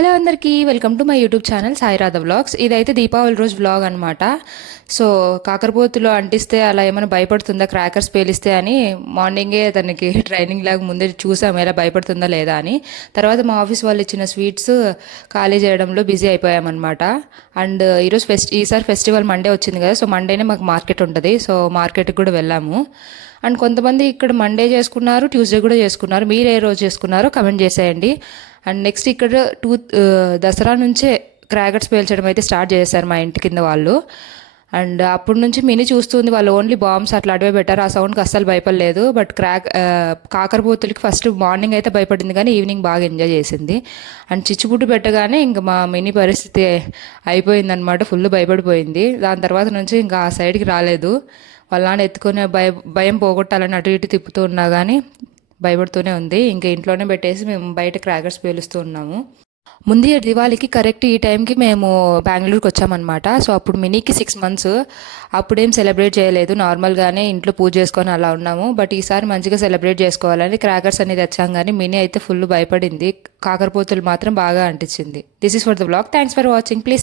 Hello అందరికీ welcome to my YouTube channel Sairadha vlogs. ఇదైతే దీపావళి రోజు వ్లాగ్ అనమాట. సో కాకరపోతులు అంటిస్తే అలా ఏమైనా భయపడుతుందా, క్రాకర్స్ పేలిస్తే అని మార్నింగే తనకి ట్రైనింగ్ లాగా ముందే చూసాము ఎలా భయపడుతుందా లేదా అని. తర్వాత మా ఆఫీస్ వాళ్ళు ఇచ్చిన స్వీట్స్ ఖాళీ చేయడంలో బిజీ అయిపోయామన్నమాట. అండ్ ఈసారి ఫెస్టివల్ మండే వచ్చింది కదా, సో మండేనే మాకు మార్కెట్ ఉంటుంది. సో మార్కెట్కి కూడా వెళ్ళాము. అండ్ కొంతమంది ఇక్కడ మండే చేసుకున్నారు, ట్యూస్డే కూడా చేసుకున్నారు. మీరు ఏ రోజు చేసుకున్నారో కమెంట్ చేసేయండి. అండ్ నెక్స్ట్ ఇక్కడ దసరా నుంచే క్రాకర్స్ పేల్చడం అయితే స్టార్ట్ చేశారు మా ఇంటి కింద వాళ్ళు. అండ్ అప్పటి నుంచి మినీ చూస్తుంది, వాళ్ళు ఓన్లీ బాంబ్స్ అట్లా అటువే పెట్టారు. ఆ సౌండ్కి అస్సలు భయపడలేదు. బట్ కాకరపోతులకి ఫస్ట్ మార్నింగ్ అయితే భయపడింది, కానీ ఈవినింగ్ బాగా ఎంజాయ్ చేసింది. అండ్ చిచ్చుబుడ్డు పెట్టగానే ఇంకా మా మినీ పరిస్థితి అయిపోయిందనమాట. ఫుల్ భయపడిపోయింది. దాని తర్వాత నుంచి ఇంకా ఆ సైడ్కి రాలేదు. వాళ్ళ నాన్న ఎత్తుకునే భయం పోగొట్టాలని అటు ఇటు తిప్పుతూ ఉన్నా కానీ భయపడుతూనే ఉంది. ఇంకా ఇంట్లోనే పెట్టేసి మేము బయట క్రాకర్స్ పేలుస్తూ ఉన్నాము. ముందు దివాళీకి కరెక్ట్ ఈ టైంకి మేము బెంగళూరుకి వచ్చామన్నమాట. సో అప్పుడు మినీకి 6 months. అప్పుడేం సెలబ్రేట్ చేయలేదు, నార్మల్గానే ఇంట్లో పూజ చేసుకొని అలా ఉన్నాము. బట్ ఈసారి మంచిగా సెలబ్రేట్ చేసుకోవాలని క్రాకర్స్ అనేది తెచ్చాం, కానీ మినీ అయితే ఫుల్ భయపడింది. కాకరపోతులు మాత్రం బాగా అంటించింది. This is for the blog. Thanks for watching. Please